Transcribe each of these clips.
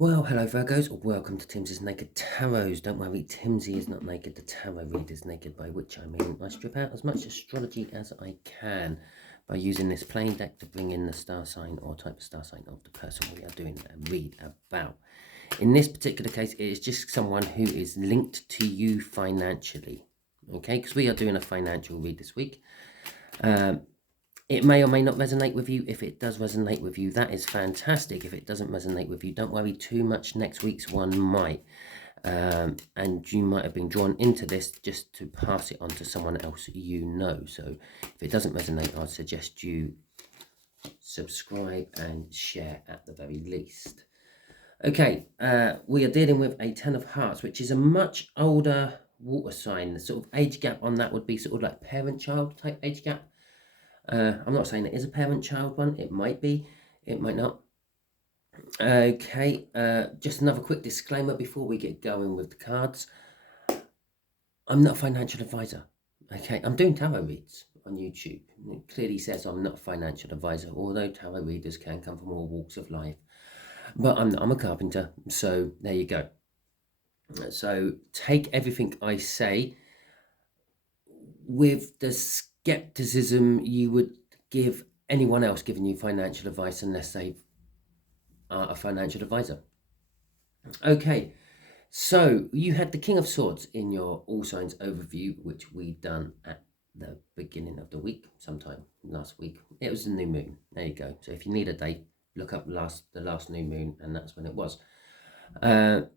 Well, hello Virgos, welcome to Timsy's Naked Tarots. Don't worry, Timsy is not naked, the tarot read is naked, by which I mean I strip out as much astrology as I can by using this plain deck to bring in the star sign or type of star sign of the person we are doing a read about. In this particular case, it is just someone who is linked to you financially, okay, because we are doing a financial read this week. It may or may not resonate with you. If it does resonate with you, that is fantastic. If it doesn't resonate with you, don't worry too much. Next week's one might. And you might have been drawn into this just to pass it on to someone else you know. So if it doesn't resonate, I'd suggest you subscribe and share at the very least. Okay, we are dealing with a Ten of Hearts, which is a much older water sign. The sort of age gap on that would be sort of like parent-child type age gap. I'm not saying it is a parent-child one. It might be. It might not. Okay, just another quick disclaimer before we get going with the cards. I'm not a financial advisor. Okay, I'm doing tarot reads on YouTube. It clearly says I'm not a financial advisor, although tarot readers can come from all walks of life. But I'm a carpenter, so there you go. So take everything I say with the skepticism you would give anyone else giving you financial advice unless they are a financial advisor. Okay, so you had the King of Swords in your All Signs overview, which we done at the beginning of the week, sometime last week. It was the new moon. There you go. So if you need a date, look up the last new moon, and that's when it was. So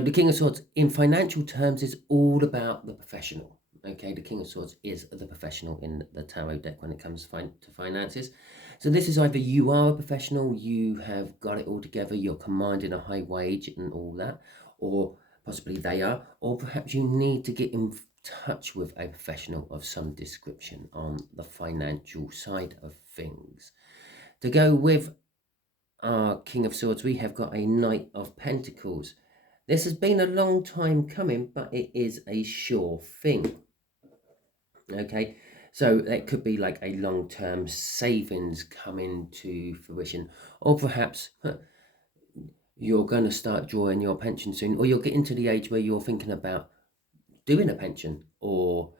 the King of Swords in financial terms is all about the professional. Okay, the King of Swords is the professional in the tarot deck when it comes to finances. So this is either you are a professional, you have got it all together, you're commanding a high wage and all that, or possibly they are, or perhaps you need to get in touch with a professional of some description on the financial side of things. To go with our King of Swords, we have got a Knight of Pentacles. This has been a long time coming, but it is a sure thing. Okay, so it could be like a long-term savings coming to fruition, or perhaps you're going to start drawing your pension soon, or you're getting to the age where you're thinking about doing a pension or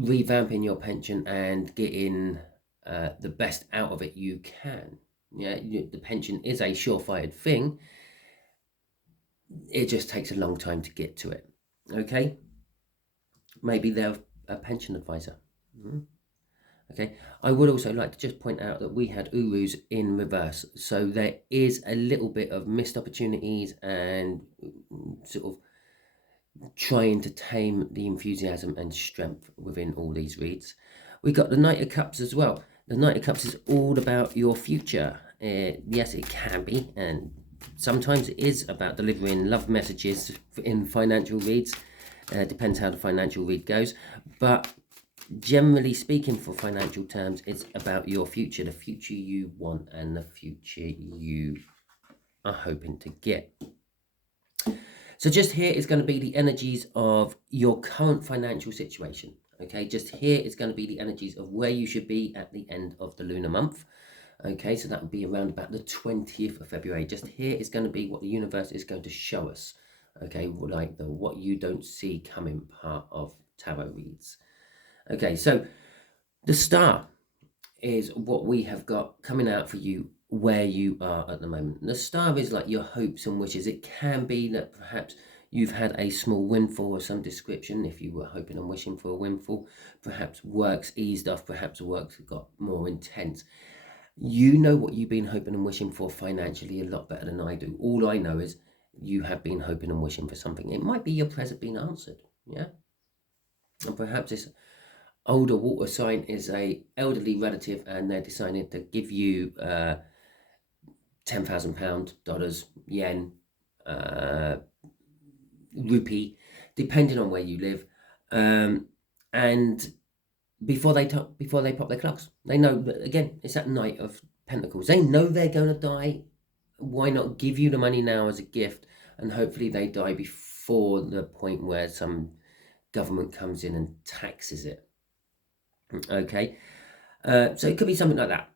revamping your pension and getting the best out of it you can. Yeah, the pension is a surefire thing. It just takes a long time to get to it. Okay, maybe they're a pension advisor. Okay, I would also like to just point out that we had Urus in reverse, so there is a little bit of missed opportunities and sort of trying to tame the enthusiasm and strength within all these reads. We got the Knight of Cups as well. The Knight of Cups is all about your future. Yes, it can be, and sometimes it is about delivering love messages in financial reads. Depends how the financial read goes, but generally speaking, for financial terms, it's about your future, the future you want and the future you are hoping to get. So just here is going to be the energies of your current financial situation. Okay, just here is going to be the energies of where you should be at the end of the lunar month. Okay, so that would be around about the 20th of February. Just here is going to be what the universe is going to show us. Okay, like the what you don't see coming part of tarot reads. Okay, so the star is what we have got coming out for you where you are at the moment. The star is like your hopes and wishes. It can be that perhaps you've had a small windfall of some description. If you were hoping and wishing for a windfall, perhaps work's eased off, perhaps work's got more intense. You know what you've been hoping and wishing for financially a lot better than I do. All I know is you have been hoping and wishing for something. It might be your present being answered, yeah? And perhaps this older water sign is a elderly relative and they're deciding to give you £10,000, dollars, yen, rupee, depending on where you live, and before they pop their clogs, they know that, again, it's that Knight of Pentacles. They know they're going to die. Why not give you the money now as a gift, and hopefully they die before the point where some government comes in and taxes it. Okay, so it could be something like that.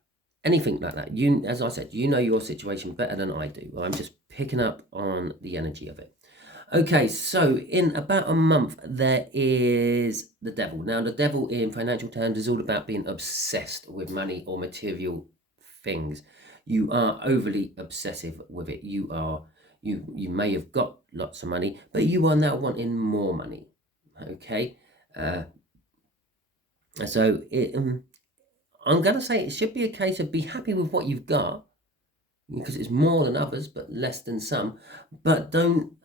anything like that. As I said, you know your situation better than I do. I'm just picking up on the energy of it. Okay, so in about a month, there is the devil. Now, the devil in financial terms is all about being obsessed with money or material things. You are overly obsessive with it. You may have got lots of money, but you are now wanting more money. Okay, so I'm going to say it should be a case of be happy with what you've got, because it's more than others, but less than some. But don't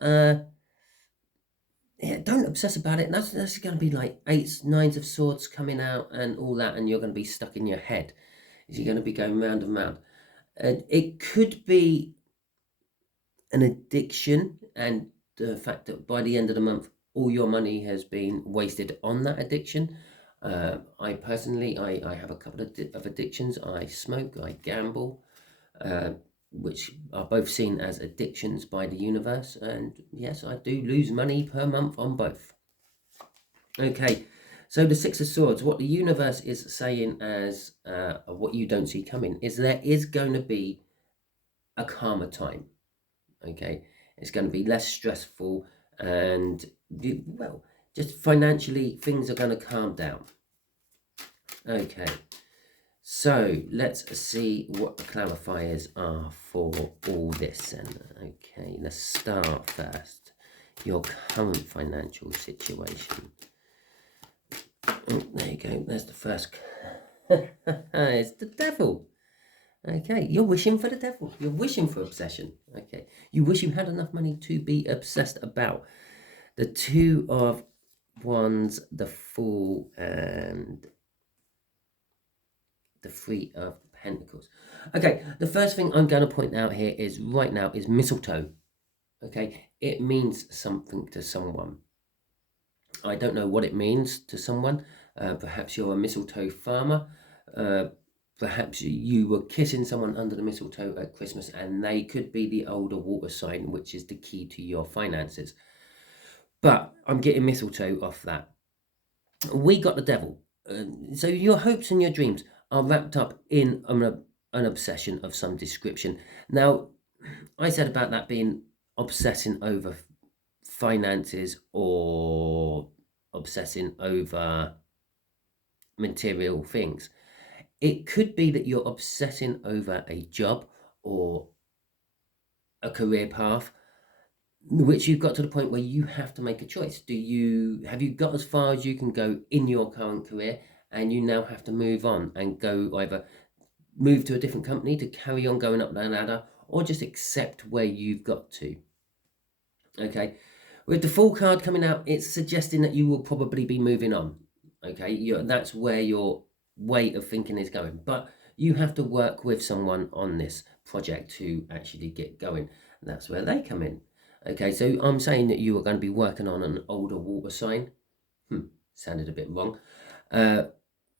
obsess about it. That's going to be like eights, nines of swords coming out and all that, and you're going to be stuck in your head. You're going to be going round and round. And it could be an addiction, and the fact that by the end of the month, all your money has been wasted on that addiction. I personally, I have a couple of addictions. I smoke, I gamble, which are both seen as addictions by the universe. And yes, I do lose money per month on both. Okay, so the Six of Swords, what the universe is saying as what you don't see coming is there is going to be a calmer time. Okay, it's going to be less stressful, and well, just financially things are going to calm down. Okay, so let's see what the clarifiers are for all this. And okay, let's start first. Your current financial situation. Oh, there you go. There's the first. It's the devil. Okay, you're wishing for the devil. You're wishing for obsession. Okay, you wish you had enough money to be obsessed about. The Two of Wands, the Fool, and the Three of Pentacles. Okay, the first thing I'm going to point out here is right now is mistletoe. Okay, it means something to someone. I don't know what it means to someone. Perhaps you're a mistletoe farmer. Perhaps you were kissing someone under the mistletoe at Christmas, and they could be the older water sign, which is the key to your finances. But I'm getting mistletoe off that. We got the devil. So your hopes and your dreams are wrapped up in an obsession of some description. Now, I said about that being obsessing over finances or obsessing over material things. It could be that you're obsessing over a job or a career path, which you've got to the point where you have to make a choice. Have you got as far as you can go in your current career, and you now have to move on and go either move to a different company to carry on going up that ladder, or just accept where you've got to? Okay, with the Fool card coming out, it's suggesting that you will probably be moving on. Okay, that's where your way of thinking is going, but you have to work with someone on this project to actually get going. That's where they come in. Okay, so I'm saying that you are going to be working on an older water sign. Sounded a bit wrong.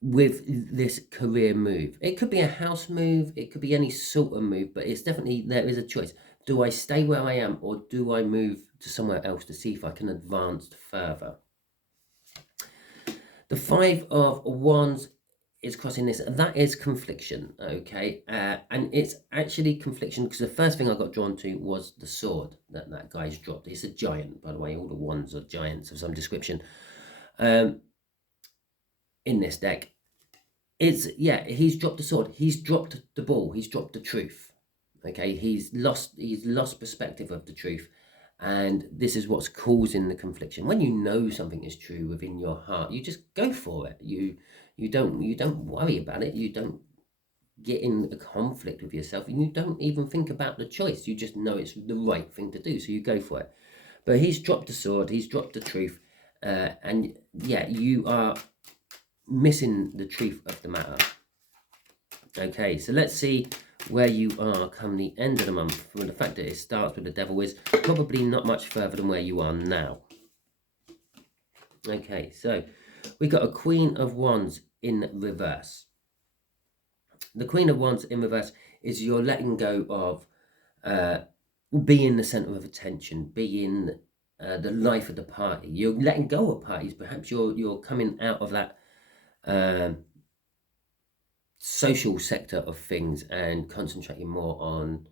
With this career move, it could be a house move, it could be any sort of move, but it's definitely, there is a choice. Do I stay where I am, or do I move to somewhere else to see if I can advance further? The Five of Wands is crossing this. That is confliction, okay? And it's actually confliction because the first thing I got drawn to was the sword that guy's dropped. It's a giant, by the way. All the wands are giants of some description. In this deck, he's dropped the sword. He's dropped the ball. He's dropped the truth. Okay, he's lost perspective of the truth. And this is what's causing the confliction. When you know something is true within your heart, you just go for it. You don't worry about it. You don't get in a conflict with yourself, and you don't even think about the choice. You just know it's the right thing to do, so you go for it. But he's dropped the sword. He's dropped the truth, and yeah, you are missing the truth of the matter. Okay, so let's see where you are come the end of the month. From the fact that it starts with the devil is probably not much further than where you are now. Okay, so we got a Queen of Wands in reverse. The Queen of Wands in reverse is you're letting go of being the center of attention, being the life of the party. You're letting go of parties. Perhaps you're coming out of that social sector of things and concentrating more on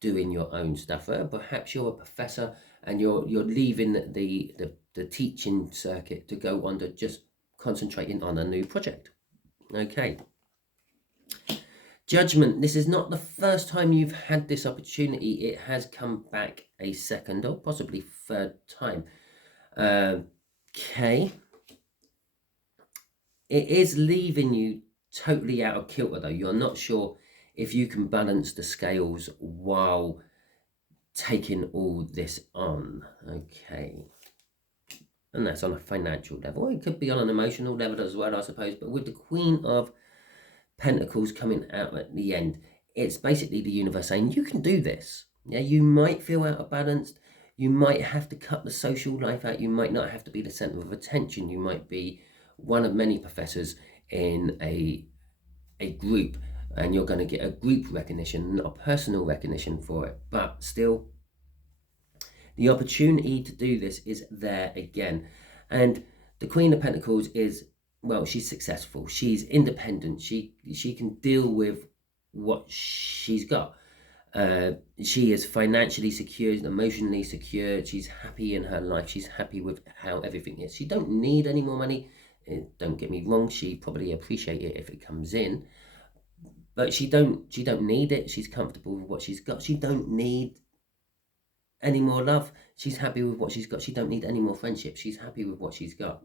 doing your own stuff. Perhaps you're a professor and you're leaving the teaching circuit to go on to just concentrating on a new project. Okay. Judgment. This is not the first time you've had this opportunity. It has come back a second or possibly third time. Okay. It is leaving you totally out of kilter, though. You're not sure if you can balance the scales while taking all this on. Okay. And that's on a financial level. It could be on an emotional level as well, I suppose. But with the Queen of Pentacles coming out at the end, it's basically the universe saying you can do this. Yeah, you might feel out of balance. You might have to cut the social life out. You might not have to be the center of attention. You might be one of many professors in a group, and you're going to get a group recognition, not a personal recognition for it. But still, the opportunity to do this is there again. And the Queen of Pentacles is, well, she's successful. She's independent. She can deal with what she's got. She is financially secure, emotionally secure. She's happy in her life. She's happy with how everything is. She don't need any more money. Don't get me wrong. She probably appreciate it if it comes in, but she don't need it. She's comfortable with what she's got. She don't need any more love. She's happy with what she's got. She don't need any more friendship. She's happy with what she's got.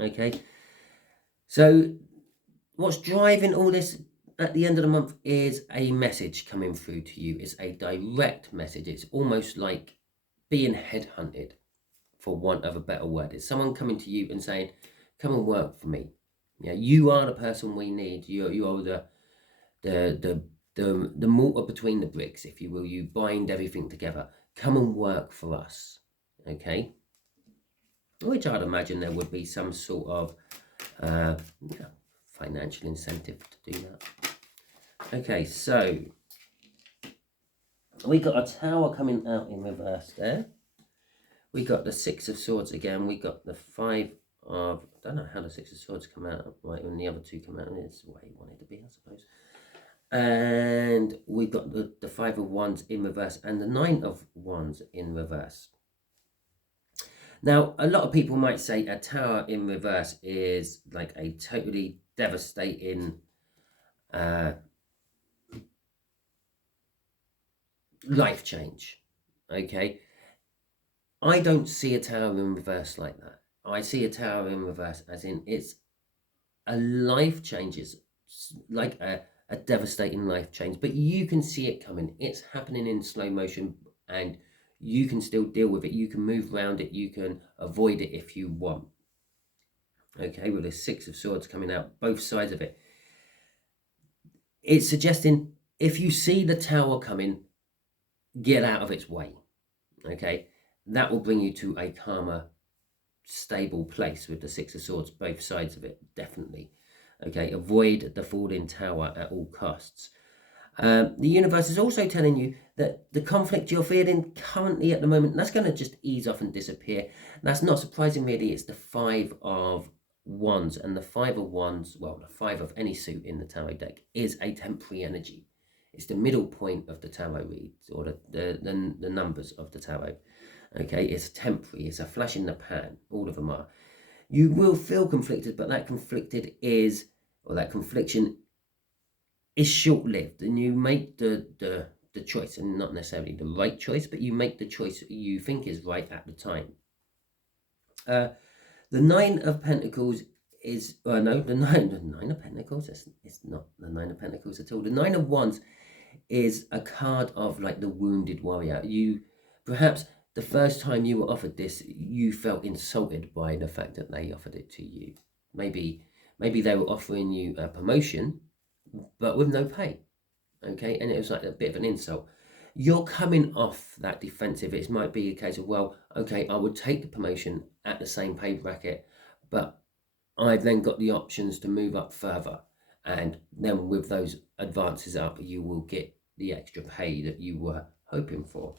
Okay. So what's driving all this at the end of the month is a message coming through to you. It's a direct message. It's almost like being headhunted, for want of a better word. It's someone coming to you and saying, come and work for me. Yeah, you are the person we need. You're the mortar between the bricks, if you will. You bind everything together. Come and work for us. Okay. Which I'd imagine there would be some sort of financial incentive to do that. Okay, so we got a Tower coming out in reverse there. We got the Six of Swords again. We got the Five of, I don't know how the Six of Swords come out right when the other two come out. It's the way you want it to be, I suppose. And we've got the Five of Wands in reverse and the Nine of Wands in reverse. Now, a lot of people might say a Tower in reverse is like a totally devastating life change. Okay, I don't see a Tower in reverse like that. I see a Tower in reverse as in it's a life change. It's like a devastating life change, but you can see it coming. It's happening in slow motion and you can still deal with it. You can move around it. You can avoid it if you want. Okay, with the Six of Swords coming out, both sides of it. It's suggesting if you see the Tower coming, get out of its way. Okay, that will bring you to a calmer, stable place with the Six of Swords, both sides of it, definitely. Okay, avoid the falling tower at all costs. The universe is also telling you that the conflict you're feeling currently at the moment, that's going to just ease off and disappear. That's not surprising, really. It's the Five of Wands, and the Five of Wands, well, the Five of any suit in the tarot deck is a temporary energy. It's the middle point of the tarot reads, or the numbers of the tarot. Okay, it's temporary. It's a flash in the pan. All of them are. You will feel conflicted, but that confliction is short-lived, and you make the choice, and not necessarily the right choice, but you make the choice you think is right at the time. The Nine of Pentacles is the Nine of Pentacles. It's not the Nine of Pentacles at all. The Nine of Wands is a card of like the wounded warrior. You perhaps the first time you were offered this, you felt insulted by the fact that they offered it to you. Maybe they were offering you a promotion, but with no pay. Okay, and it was like a bit of an insult. You're coming off that defensive. It might be a case of, well, okay, I would take the promotion at the same pay bracket, but I've then got the options to move up further. And then with those advances up, you will get the extra pay that you were hoping for.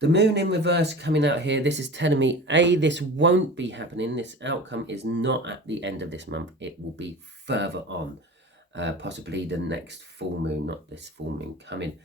The moon in reverse coming out here, this is telling me, A, this won't be happening. This outcome is not at the end of this month. It will be further on, possibly the next full moon, not this full moon coming,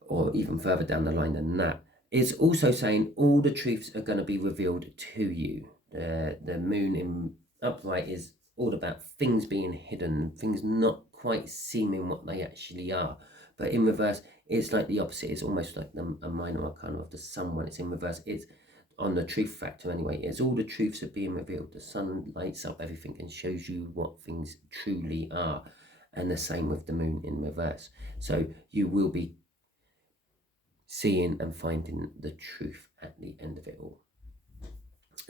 or even further down the line than that. It's also saying all the truths are going to be revealed to you. The moon in upright is all about things being hidden, things not quite seeming what they actually are. But in reverse, it's like the opposite. It's almost like a minor arcana of the sun when it's in reverse. It's on the truth factor anyway. It's all the truths are being revealed. The sun lights up everything and shows you what things truly are. And the same with the moon in reverse. So you will be seeing and finding the truth at the end of it all.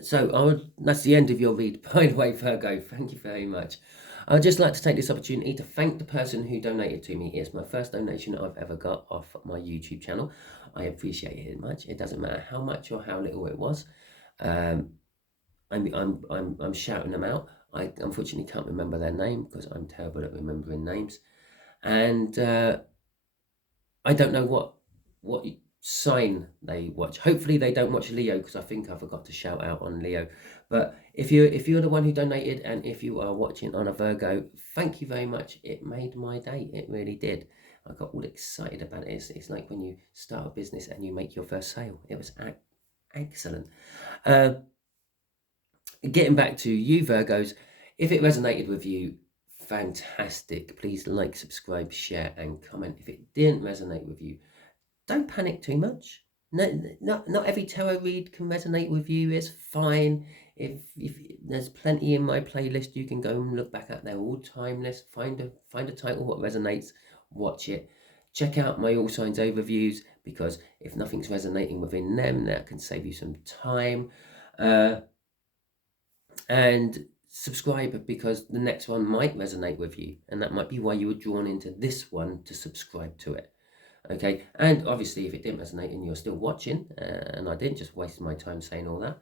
So that's the end of your read, by the way, Virgo. Thank you very much. I'd just like to take this opportunity to thank the person who donated to me. It's my first donation I've ever got off my YouTube channel. I appreciate it much. It doesn't matter how much or how little it was. I'm shouting them out. I unfortunately can't remember their name because I'm terrible at remembering names, and I don't know what sign they watch. Hopefully they don't watch Leo, because I think I forgot to shout out on Leo. But if you're the one who donated, and if you are watching on a Virgo, thank you very much. It made my day. It really did. I got all excited about it. It's like when you start a business and you make your first sale. It was excellent. Getting back to you, Virgos, if it resonated with you, fantastic. Please like, subscribe, share, and comment. If it didn't resonate with you, don't panic too much. Not every tarot read can resonate with you. It's fine. If there's plenty in my playlist, you can go and look back at. They're all timeless. Find a title what resonates, watch it. Check out my all signs overviews, because if nothing's resonating within them, that can save you some time. And subscribe, because the next one might resonate with you, and that might be why you were drawn into this one to subscribe to it. Okay, and obviously if it didn't resonate and you're still watching, and I didn't just waste my time saying all that,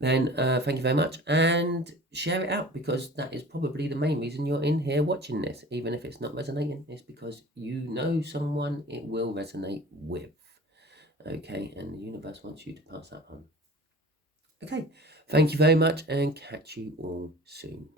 then thank you very much, and share it out, because that is probably the main reason you're in here watching this. Even if it's not resonating, it's because you know someone it will resonate with. Okay, and the universe wants you to pass that on. Okay, thank you very much, and catch you all soon.